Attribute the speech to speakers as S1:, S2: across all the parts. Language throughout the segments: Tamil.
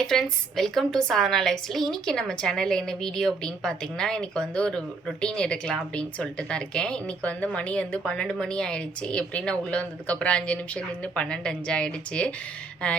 S1: Hi friends welcome to Sadhana லைஃப்ஸில் இன்றைக்கி நம்ம சேனலில் என்ன வீடியோ அப்படின்னு பார்த்தீங்கன்னா இன்றைக்கி வந்து ஒரு ரொட்டீன் எடுக்கலாம் அப்படின்னு சொல்லிட்டு தான் இருக்கேன். இன்றைக்கி வந்து மணி வந்து பன்னெண்டு மணி ஆயிடுச்சு. எப்படி நான் உள்ளே வந்ததுக்கப்புறம் அஞ்சு நிமிஷம் நின்று பன்னெண்டு அஞ்சு ஆயிடுச்சு.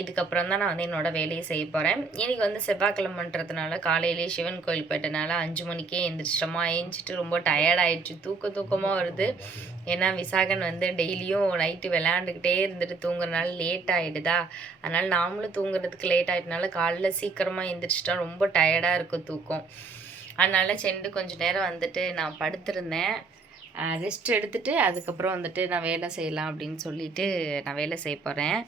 S1: இதுக்கப்புறம் தான் நான் வந்து என்னோட வேலையை செய்ய போகிறேன் இன்றைக்கி வந்து செவ்வாய்க்கிழமன்றதுனால காலையிலே சிவன் கோயில் போயிட்டனால அஞ்சு மணிக்கே எழுந்திரிச்சிட்டோமா ஏஞ்சிட்டு ரொம்ப டயர்ட் ஆயிடுச்சு. தூக்க தூக்கமாக வருது. ஏன்னா விசாகன் வந்து டெய்லியும் நைட்டு விளையாண்டுக்கிட்டே இருந்துட்டு தூங்குறதுனால லேட் ஆகிடுதா அதனால் நாமளும் தூங்குறதுக்கு லேட் ஆகிட்டனால காலைல சீக்கிரமாக எந்திரிச்சிட்டா ரொம்ப டயர்டாக இருக்கும் தூக்கம். அதனால் செண்டு கொஞ்சம் நேரம் வந்துட்டு நான் படுத்திருந்தேன். ரெஸ்ட் எடுத்துட்டு அதுக்கப்புறம் வந்துட்டு நான் வேலை செய்யலாம் அப்படின்னு சொல்லிட்டு நான் வேலை செய்ய போகிறேன்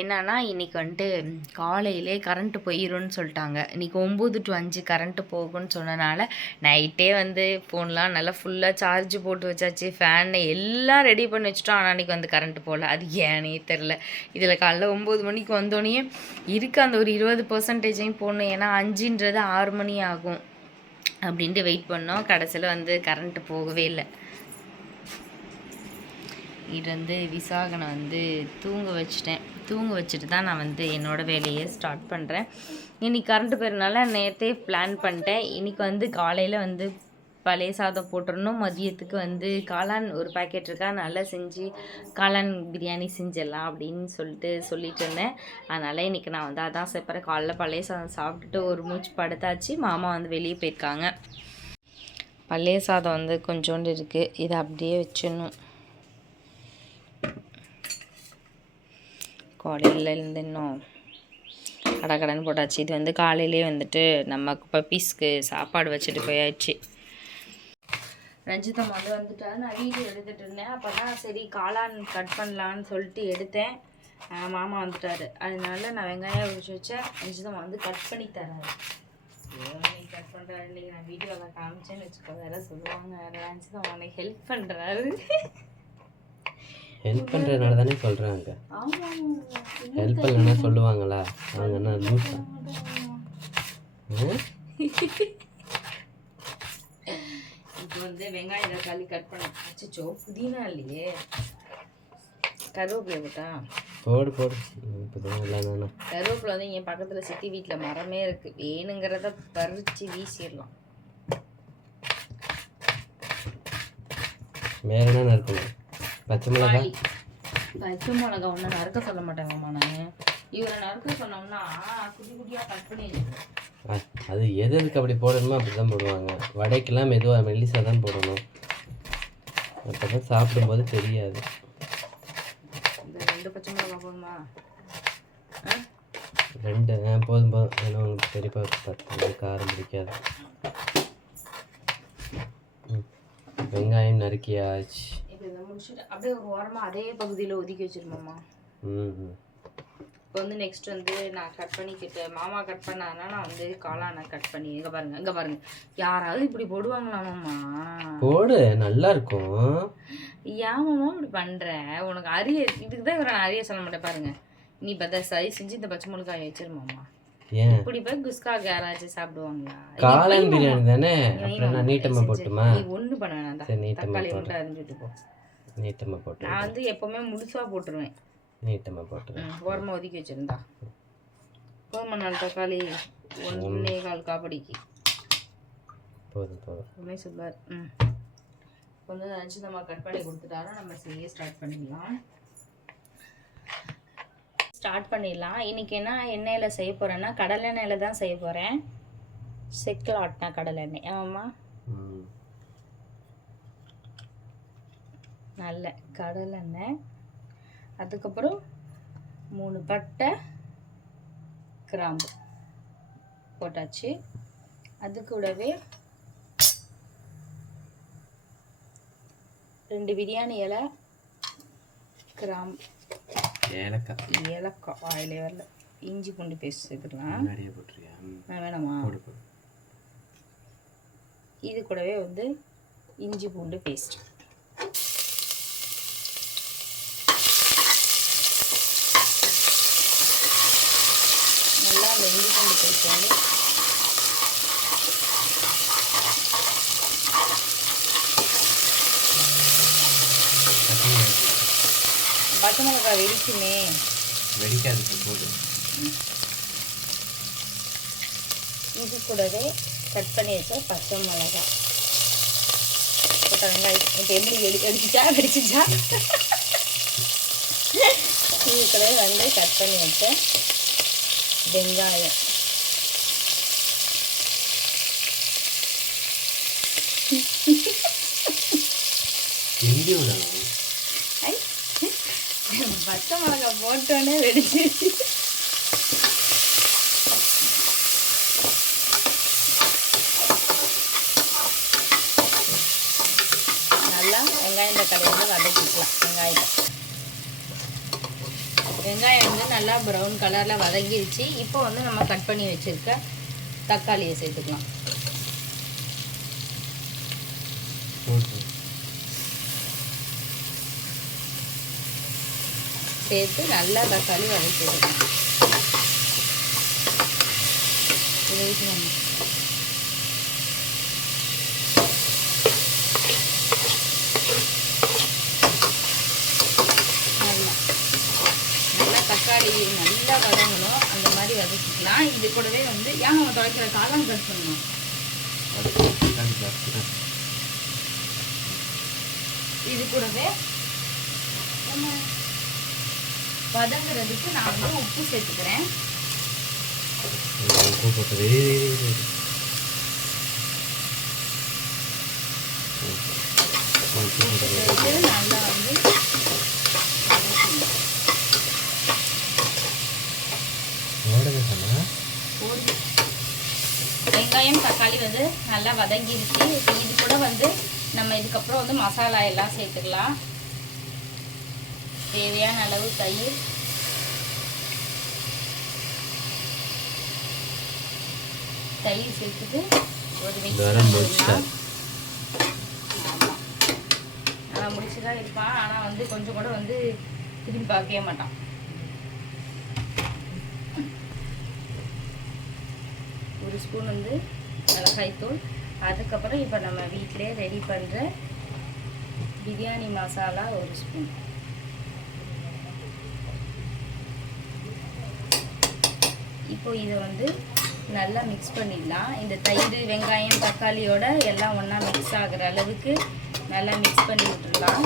S1: என்னன்னா இன்னைக்கு வந்துட்டு காலையிலே கரண்ட்டு போயிடும்னு சொல்லிட்டாங்க. இன்னைக்கு ஒம்பது டு அஞ்சு கரண்ட்டு போகும்னு சொன்னனால நைட்டே வந்து ஃபோன்லாம் நல்லா ஃபுல்லாக சார்ஜ் போட்டு வச்சாச்சு. ஃபேனு எல்லாம் ரெடி பண்ணி வச்சுட்டோம். ஆனால் அன்றைக்கி வந்து கரண்ட்டு போகல. அது ஏனே தெரில இதில் காலைல ஒம்பது மணிக்கு வந்தோடனே இருக்குது அந்த ஒரு இருபது பர்சன்டேஜையும் போடணும். ஏன்னா அஞ்சுன்றது ஆறு மணி ஆகும். அப்படின்ட்டு வெயிட் பண்ணோம். கடைசியில் வந்து கரண்ட்டு போகவே இல்லை. இருந்து வந்து விசாகனை வந்து தூங்க வச்சிட்டேன். தூங்க வச்சுட்டு தான் நான் வந்து என்னோடய வேலையை ஸ்டார்ட் பண்ணுறேன் இன்றைக்கி கரண்ட்டு போயிருனால நேற்றே பிளான் பண்ணிட்டேன். இன்னைக்கு வந்து காலையில் வந்து பழைய சாதம் போட்டுடணும் மதியத்துக்கு வந்து காளான் ஒரு பாக்கெட் இருக்கா? நல்லா செஞ்சு காளான் பிரியாணி செஞ்சிடலாம் அப்படின்னு சொல்லிட்டு சொல்லிட்டு இருந்தேன். அதனால் இன்றைக்கி நான் வந்து அதான் சேர்ப்பறேன் காலைல பழைய சாதம் சாப்பிட்டுட்டு ஒரு மூச்சு படுத்தாச்சு. மாமா வந்து வெளியே போயிருக்காங்க. பழைய சாதம் வந்து கொஞ்சோண்டு இருக்குது இதை அப்படியே வச்சிடணும். காலையில் இருந்து இன்னும் கடகடன்னு போட்டாச்சு. இது வந்து காலையிலே வந்துட்டு நம்ம பப்பீஸ்க்கு சாப்பாடு வச்சுட்டு போயாச்சு. ரஞ்சிதம் வந்து வந்துட்டாரு. நான் வீடியோ எடுத்துகிட்டு இருந்தேன். அப்போ தான் சரி காளான் கட் பண்ணலான்னு சொல்லிட்டு எடுத்தேன். மாமா வந்துட்டாரு. அதனால நான் வெங்காயம் உரிச்சு வச்சேன். ரஞ்சிதம் வந்து கட் பண்ணி தராரு. கட் பண்ணுறாரு இன்னைக்கு நான் வீடியோவில் காமிச்சேன்னு வச்சுக்கோ. வேறு சொல்லுவாங்க. ரஞ்சிதம் உனக்கு ஹெல்ப் பண்ணுறாரு
S2: ஹெல்ப் பண்ணுறதுனால தானே சொல்கிறாங்க ஹெல்ப் பண்ணலன்னா சொல்லுவாங்களா? அவங்க என்ன லூஸா
S1: இப்போ வந்து வெங்காயம் தக்காளி கட் பண்ண அச்சோ புதினா இல்லையே. கருவேப்பிலை போட்டா?
S2: போடு போடு. இப்போ தான் எல்லாம் தானே
S1: கருவேப்பிலை வந்து என் பக்கத்தில் சித்தி வீட்டில் மரமே இருக்கு. வேணுங்கிறத பறித்து வீசிடலாம்.
S2: வேற என்ன இருக்கணும்? பச்சை மிளகாய்
S1: பச்சை மிளகா ஒன்று நறுக்க சொல்ல மாட்டேங்கம்மா நான். இவரை நறுக்க சொன்னோம்னா குட்டி குட்டியாக கட் பண்ணி
S2: அது எது எதுக்கு அப்படி போடணுமோ அப்படி தான் போடுவாங்க. வடைக்கெல்லாம் மெதுவாக மெல்லிசாக தான் போடணும். அப்போ தான் சாப்பிடும்போது தெரியாது.
S1: இந்த ரெண்டு பச்சை மிளகா போதுமா
S2: ரெண்டு ஆ, போதும் போதும். ஏன்னா உங்களுக்கு பெரியப்பா பத்து காரம் பிடிக்காது. வெங்காயம் நறுக்கியாச்சு.
S1: அப்படியே ஒரு ஓரமாக அதே பகுதியில் ஒதுக்கி வச்சிருமாம்மா. இப்போ வந்து நெக்ஸ்ட் வந்து நான் கட் பண்ணிக்கிட்டு மாமா கட் பண்ணாருன்னா நான் வந்து காளானை கட் பண்ணி இங்கே பாருங்க இங்கே பாருங்க. யாராவது இப்படி போடுவாங்களாமாம்மா.
S2: போடு நல்லா இருக்கும்.
S1: ஏன் மாமா இப்படி பண்ற? உனக்கு அரிய இதுக்கு தான் நான் அரிய சொல்ல மாட்டேன் பாருங்க. நீ இப்போ சரி செஞ்சு இந்த பச்சை மிளகாய் வச்சிருமாம்மா. இப்படி போய் குஸ்காக்கு யாராச்சும் சாப்பிடுவாங்களா?
S2: காளான் பிரியாணி தானே? அப்புறம் நான் நீட்டமாக போட்டுமா?
S1: நீ ஒண்ணு பண்ண வேணாம் தக்காளி மட்டும் அரிஞ்சுட்டு போ
S2: நீட்டமாக போட்டு
S1: நான் வந்து எப்பவுமே முழுசா போட்டுருவேன்.
S2: நீட்டமாக போட்டு
S1: ம், ஓரமா ஒதுக்கி வச்சிருந்தா. போதுமா நாலு தக்காளி? ஒன்னே கால் காப்படிக்கு
S2: போதும் போதும்.
S1: உண்மை சூப்பர். ம். கொஞ்சம் ரஞ்சிதமா கட் பண்ணி கொடுத்துட்டாலும் நம்ம செய்ய ஸ்டார்ட் பண்ணிடலாம். ஸ்டார்ட் பண்ணிடலாம். இன்னைக்கு என்ன எண்ணெயில் செய்ய போகிறேன்னா கடலை எண்ணெயில் தான் செய்ய போகிறேன் செக்கில் ஆட்டினா கடலை எண்ணெய் ஆமாம்மா
S2: ம்
S1: நல்ல கடலெண்ணெய் அதுக்கப்புறம் மூணு பட்டை கிராம்பு போட்டாச்சு. அது கூடவே ரெண்டு பிரியாணி இலை கிராம்பு
S2: ஏலக்காய்.
S1: ஏலக்காய் ஆயிலே வரல. இஞ்சி பூண்டு பேஸ்ட் சேர்த்துக்கலாம். வேணாமா? இது கூடவே வந்து இஞ்சி பூண்டு பேஸ்ட் நல்லா அந்த இஞ்சி பூண்டு வந்து
S2: பச்சை மிளகாய்
S1: வெடிக்குமே.
S2: வெடிக்காது போடு
S1: இது கூடவே கட் பண்ணி வச்ச பச்சை மிளகாய். வெங்காயம் இப்போ எப்படி எடி அடிச்சிச்சா வெடிச்சிச்சா? இது கூடவே வந்து கட் பண்ணி வச்ச வெங்காயம்.
S2: எங்கே விடலாம்
S1: ஐ பச்சை மிளகாய் போட்டோன்னே வெடிச்சிருச்சு நல்லா வெங்காயம் தக்காளி வந்து வதக்கிக்கலாம் வெங்காயத்தை. வெங்காயம் வந்து நல்லா ப்ரௌன் கலரில் வதங்கிருச்சு. இப்போ வந்து நம்ம கட் பண்ணி வச்சுருக்க தக்காளியை சேர்த்துக்கலாம்
S2: போட்டு
S1: சேர்த்து நல்லா தக்காளி வதக்கிடணும் நல்லா. தக்காளி நல்லா வதங்கணும். அந்த மாதிரி வதக்கிக்கலாம். இது கூடவே வந்து ஏன் நம்ம தொலைக்கிற காலம் கட் பண்ணணும்? இது கூடவே நம்ம வதங்குறதுக்கு நான் வந்து உப்பு சேர்த்துக்கிறேன்.
S2: உப்பு போட்டது.
S1: நல்லா வந்து. வெங்காயம் தக்காளி வந்து நல்லா வதங்கிருச்சு இது கூட வந்து நம்ம இதுக்கப்புறம் வந்து மசாலா எல்லாம் சேர்த்துக்கலாம். தேவையான அளவு தயிர். தயிர் சேர்த்துட்டு ஒரு. அவன் முடிச்சுதான் இருப்பான் ஆனால் வந்து கொஞ்சம் கூட வந்து திரும்பி பார்க்கவே மாட்டான். ஒரு ஸ்பூன் வந்து மிளகாய்த்தூள் அதுக்கப்புறம் இப்போ நம்ம வீட்டிலே ரெடி பண்ணுற பிரியாணி மசாலா ஒரு ஸ்பூன் இப்போ இதை வந்து நல்லா மிக்ஸ் பண்ணிடலாம். இந்த தயிர் வெங்காயம் தக்காளியோட எல்லாம் ஒன்றா மிக்ஸ் ஆகிற அளவுக்கு நல்லா மிக்ஸ் பண்ணி விட்டுடலாம்.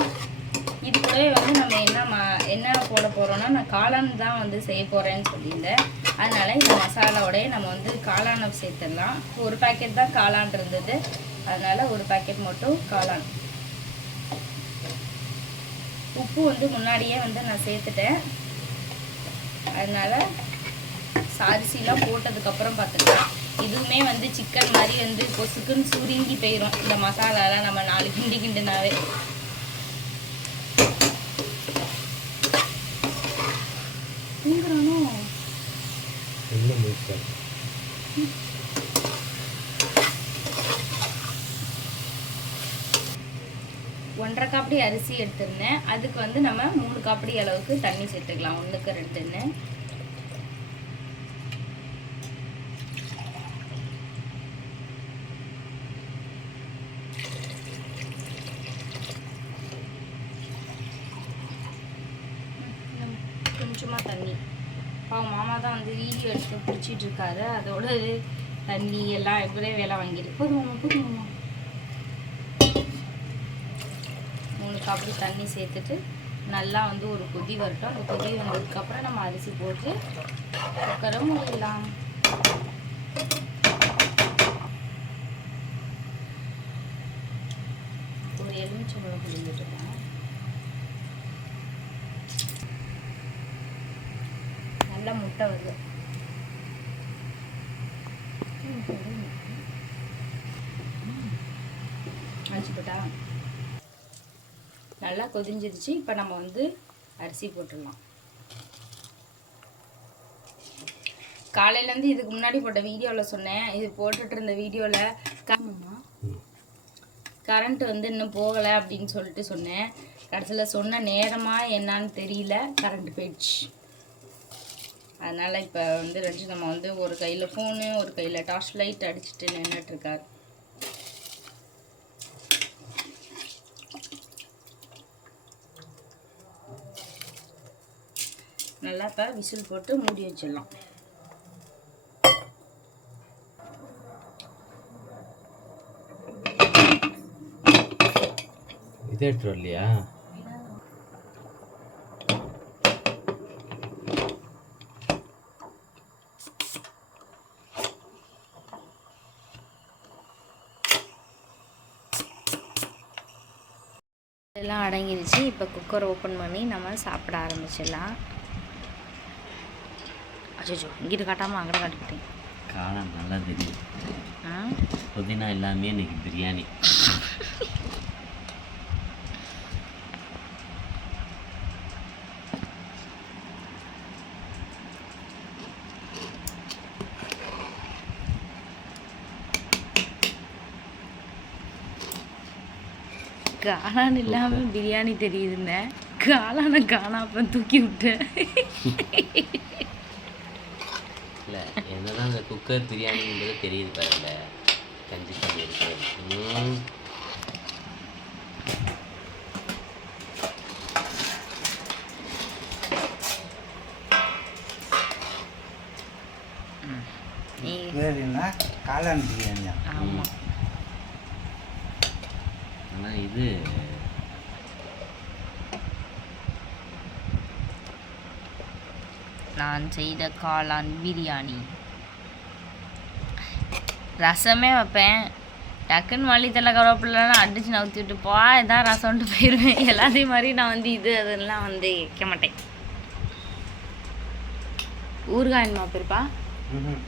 S1: இது கூட வந்து நம்ம என்ன ம என்ன போட போகிறோம்னா நான் காளான் தான் வந்து செய்ய போகிறேன்னு சொல்லியிருந்தேன். அதனால் இந்த மசாலாவோடய நம்ம வந்து காளானை சேர்த்துடலாம். ஒரு பாக்கெட் தான் காளான் இருந்தது. அதனால் ஒரு பாக்கெட் மட்டும் காளான். உப்பு வந்து முன்னாடியே வந்து நான் சேர்த்துட்டேன். அதனால் அரிசிலாம் போட்டதுக்கப்புறம் பார்த்துக்கலாம். இதுவுமே வந்து சிக்கன் மாதிரி வந்து பொசுக்குன்னு சுருங்கி போயிடும் இந்த மசாலாலாம் நம்ம நாலு கிண்டி கிண்டுனாவே. ஒன்றரை காப்படி அரிசி எடுத்திருந்தேன். அதுக்கு வந்து நம்ம மூணு காப்படி அளவுக்கு தண்ணி சேர்த்துக்கலாம். ஒன்றுக்கு ரெண்டுன்னு இன்னும் கொஞ்சமா தண்ணி பாவம் மாமா தான் வந்து வீடியோ பிடிச்சிட்டு இருக்காரு. அதோட தண்ணி எல்லாம் எப்படியே வேலை வாங்கிட்டு போதும் போதும் மூணு கப்பு தண்ணி சேர்த்துட்டு நல்லா வந்து ஒரு கொதி வரட்டும். அந்த கொதி வந்ததுக்கப்புறம் நம்ம அரிசி போட்டு குக்கரை மூடிடலாம். ஒரு எலுமிச்சம்பழம் புளிஞ்சிட்டுருக்கேன் நல்லா முட்டை வருது. அடிச்சு நல்லா கொதிஞ்சிருச்சு. இப்போ நம்ம வந்து அரிசி போட்டுடலாம். காலையிலேருந்து இதுக்கு முன்னாடி போட்ட வீடியோவில் சொன்னேன். இது போட்டுட்டு இருந்த வீடியோவில் கரண்ட் வந்து இன்னும் போகலை அப்படின்னு சொல்லிட்டு சொன்னேன். கடைசியில் சொன்ன நேரமா என்னன்னு தெரியல. கரண்ட் போயிடுச்சு. அதனால் இப்போ வந்து ரெண்டு நம்ம வந்து ஒரு கையில் ஃபோனு ஒரு கையில் டார்ச் லைட் அடிச்சுட்டு நின்றுட்டுருக்காரு நல்லா இப்போ விசில் போட்டு மூடி வச்சிடலாம்.
S2: இதே
S1: எல்லாம் அடங்கிடுச்சு இப்போ குக்கர் ஓப்பன் பண்ணி நம்ம சாப்பிட ஆரம்பிச்சிடலாம். அச்சோ இங்கிட்டு காட்டாமல் அங்கே காட்டிக்கிட்டேன்.
S2: காளான் நல்லா தெரியும் புதினா எல்லாமே இன்னைக்கு பிரியாணி.
S1: காளான் இல்லாமல் பிரியாணி தெரியுதுங்க காளானை காணாப்ப தூக்கி விட்டேன்.
S2: இல்லை. என்னதான் அந்த குக்கர் பிரியாணின்றது தெரியுது பாருங்க. கஞ்சி
S3: என்ன? காளான் பிரியாணியா?
S1: ஆமாம்
S2: ஆனா இது
S1: நான் செய்த காளான் பிரியாணி. ரசமே வைப்பேன். டக்குன்னு மல்லித்தலை கருவேப்பிலாம் அடிச்சு நவுத்தி விட்டு போ இதான் ரசம்ட்டு போயிடுவேன் எல்லாத்தையும் மாதிரி நான் வந்து இது அதெல்லாம் வந்து வைக்க மாட்டேன். ஊறுகாய் மா பெருப்பா
S3: ம்ஹும்.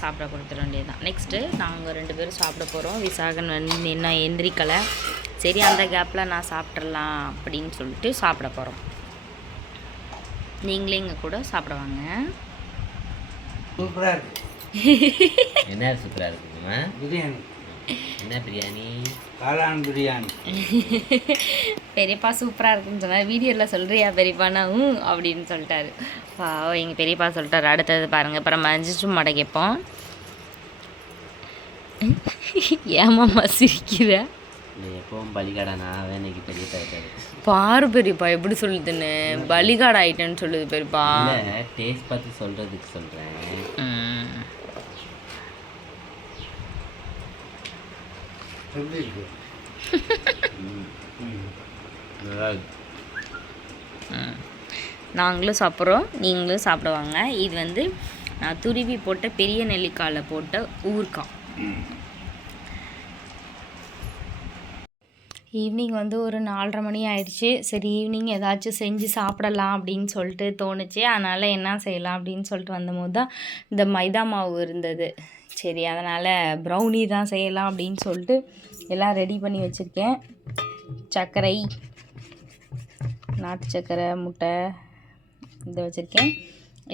S1: சாப்பிட கொடுத்துட வேண்டியதுதான். நெக்ஸ்ட்டு நாங்கள் ரெண்டு பேரும் சாப்பிட போகிறோம் விசாகன் வந்து என்ன எந்திரிக்கலை. சரி அந்த கேப்பில் நான் சாப்பிட்றலாம் அப்படின்னு சொல்லிட்டு சாப்பிட போகிறோம் நீங்களே இங்கே கூட சாப்பிட வாங்க.
S3: சூப்பரா இருக்கு.
S2: என்ன சூப்பராக இருக்குங்கம்மா
S3: பிரியாணி.
S2: என்ன பிரியாணி?
S3: காளான் பிரியாணி.
S1: பெரியப்பா சூப்பராக இருக்குன்னு சொன்னார். வீடியோவில் சொல்கிறியா பெரியப்பானா ம் அப்படின்னு சொல்லிட்டாரு. பாவம் எங்கள் பெரியப்பா சொல்லிட்டாரு. அடுத்தது பாருங்கள் அப்புறம் மஞ்சிச்சு மடை கேட்போம். ஏமாம்மா சிரிக்கிற?
S2: இல்லை எப்பவும் பலிகடா நான் இன்னைக்கு பெரிய தரக்காது
S1: பாரு பெரியப்பா எப்படி சொல்லுதுன்னு. பலிகாட் ஆயிட்டேன்னு சொல்லுது பெரியப்பா.
S2: டேஸ்ட் பார்த்து.
S3: எப்படி இருக்கு?
S2: நல்லா இருக்கு.
S1: ம். நாங்களும் சாப்பிட்றோம் நீங்களும் சாப்பிடுவாங்க இது வந்து நான் துருவி போட்ட பெரிய நெல்லிக்காயில் போட்ட ஊறுகாய். ஈவினிங் வந்து ஒரு நாலரை மணி ஆயிடுச்சு. சரி ஈவினிங் ஏதாச்சும் செஞ்சு சாப்பிடலாம் அப்படின்னு சொல்லிட்டு தோணுச்சு. அதனால் என்ன செய்யலாம் அப்படின்னு சொல்லிட்டு வந்தபோது தான் இந்த மைதா மாவு இருந்தது. சரி அதனால் ப்ரௌனி தான் செய்யலாம் அப்படின்னு சொல்லிட்டு எல்லாம் ரெடி பண்ணி வச்சுருக்கேன். சர்க்கரை நாட்டு சர்க்கரை முட்டை இதை வச்சுருக்கேன்.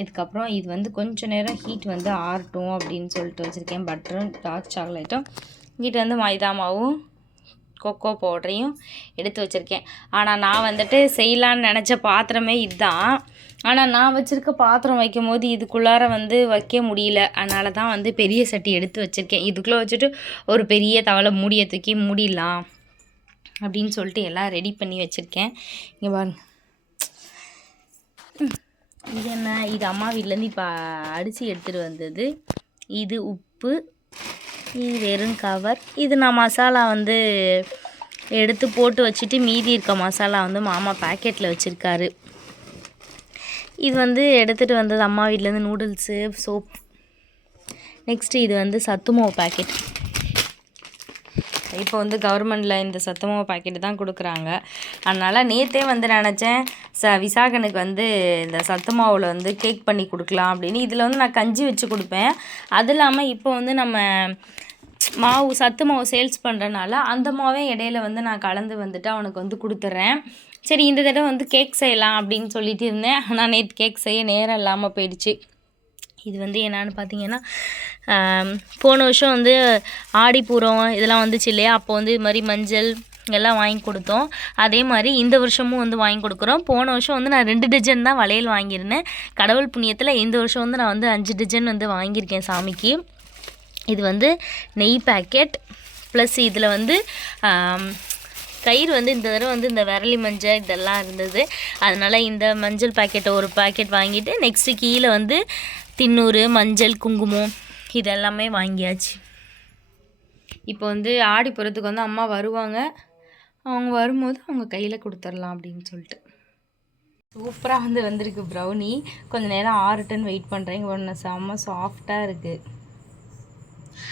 S1: இதுக்கப்புறம் இது வந்து கொஞ்சம் நேரம் ஹீட் வந்து ஆறட்டும் அப்படின்னு சொல்லிட்டு வச்சுருக்கேன். பட்டரும் டார்க் சாக்லேட்டும் இங்கிட்ட வந்து மைதா மாவும் கொக்கோ பவுடரையும் எடுத்து வச்சுருக்கேன். ஆனால் நான் வந்துட்டு செய்யலான்னு நினச்ச பாத்திரமே இதுதான் ஆனால் நான் வச்சுருக்க பாத்திரம் வைக்கும் போது இதுக்குள்ளார வந்து வைக்க முடியல. அதனால தான் வந்து பெரிய சட்டி எடுத்து வச்சுருக்கேன். இதுக்குள்ளே வச்சுட்டு ஒரு பெரிய தவளை மூடியை தூக்கி மூடிடலாம் அப்படின்னு சொல்லிட்டு எல்லாம் ரெடி பண்ணி வச்சுருக்கேன். இங்கே பாருங்க. இது என்ன? இது அம்மா வீட்டிலேருந்து இப்போ அடித்து எடுத்துகிட்டு வந்தது. இது உப்பு இது வெறும் கவர் இது நான் மசாலா வந்து எடுத்து போட்டு வச்சுட்டு மீதி இருக்க மசாலா வந்து மாமா பேக்கெட்டில் வச்சுருக்காரு. இது வந்து எடுத்துகிட்டு வந்தது அம்மா வீட்டிலேருந்து நூடுல்ஸு சோப் நெக்ஸ்ட்டு இது வந்து சத்து மாவு பேக்கெட் இப்போ வந்து கவர்மெண்டில் இந்த சத்து மாவு பாக்கெட்டு தான் கொடுக்குறாங்க. அதனால் நேற்றே வந்து நினச்சேன் ச விசாகனுக்கு வந்து இந்த சத்து மாவில் வந்து கேக் பண்ணி கொடுக்கலாம் அப்படின்னு. இதில் வந்து நான் கஞ்சி வச்சு கொடுப்பேன். அது இல்லாமல் இப்போ வந்து நம்ம மாவு சத்து மாவு சேல்ஸ் பண்ணுறனால அந்த மாவே இடையில வந்து நான் கலந்து வந்துட்டு அவனுக்கு வந்து கொடுத்துட்றேன் சரி இந்த தடவை வந்து கேக் செய்யலாம் அப்படின்னு சொல்லிட்டு இருந்தேன். ஆனால் நேற்று கேக் செய்ய நேரம் இல்லாமல் போயிடுச்சு. இது வந்து என்னான்னு பார்த்தீங்கன்னா போன வருஷம் வந்து ஆடிப்பூரம் இதெல்லாம் வந்துச்சு இல்லையா? அப்போ வந்து இது மாதிரி மஞ்சள் எல்லாம் வாங்கி கொடுத்தோம். அதே மாதிரி இந்த வருஷமும் வந்து வாங்கி கொடுக்குறோம். போன வருஷம் வந்து நான் ரெண்டு டஜன் தான் வளையல் வாங்கியிருந்தேன். கடவுள் புண்ணியத்தில் இந்த வருஷம் வந்து நான் வந்து அஞ்சு டஜன் வந்து வாங்கியிருக்கேன் சாமிக்கு. இது வந்து நெய் பேக்கெட் ப்ளஸ் இதில் வந்து கயிறு வந்து இந்த தடவை வந்து இந்த விரலி மஞ்சள் இதெல்லாம் இருந்தது. அதனால் இந்த மஞ்சள் பாக்கெட்டை ஒரு பாக்கெட் வாங்கிட்டு நெக்ஸ்ட்டு கீழே வந்து தின்னூறு மஞ்சள் குங்குமம் இதெல்லாமே வாங்கியாச்சு. இப்போ வந்து ஆடி போகிறதுக்கு வந்து அம்மா வருவாங்க. அவங்க வரும்போது அவங்க கையில் கொடுத்துர்லாம் அப்படின்னு சொல்லிட்டு. சூப்பராக வந்து வந்திருக்கு ப்ரௌனி. கொஞ்சம் நேரம் ஆறுட்டுன்னு வெயிட் பண்ணுறேன் ஒன்று செம்ம சாஃப்டாக இருக்குது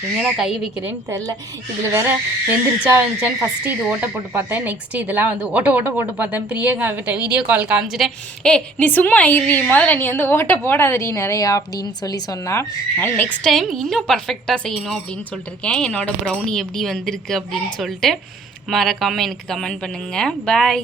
S1: என்னடா கை வைக்கிறேன்னு தெரில இதில் வேற எந்திரிச்சா வெந்துச்சான்னு ஃபஸ்ட்டு இது ஓட்ட போட்டு பார்த்தேன். நெக்ஸ்ட்டு இதெல்லாம் வந்து ஓட்ட ஓட்ட போட்டு பார்த்தேன். பிரியங்கா கிட்ட வீடியோ கால் காமிச்சிட்டேன். ஏ நீ சும்மா இரு முதல்ல நீ வந்து ஓட்ட போடாதடி நிறையா அப்படின்னு சொல்லி சொன்னால் அதனால் நெக்ஸ்ட் டைம் இன்னும் பர்ஃபெக்டாக செய்யணும் அப்படின்னு சொல்லிட்டு இருக்கேன். என்னோடய ப்ரௌனி எப்படி வந்திருக்கு அப்படின்னு சொல்லிட்டு மறக்காமல் எனக்கு கமெண்ட் பண்ணுங்கள் பாய்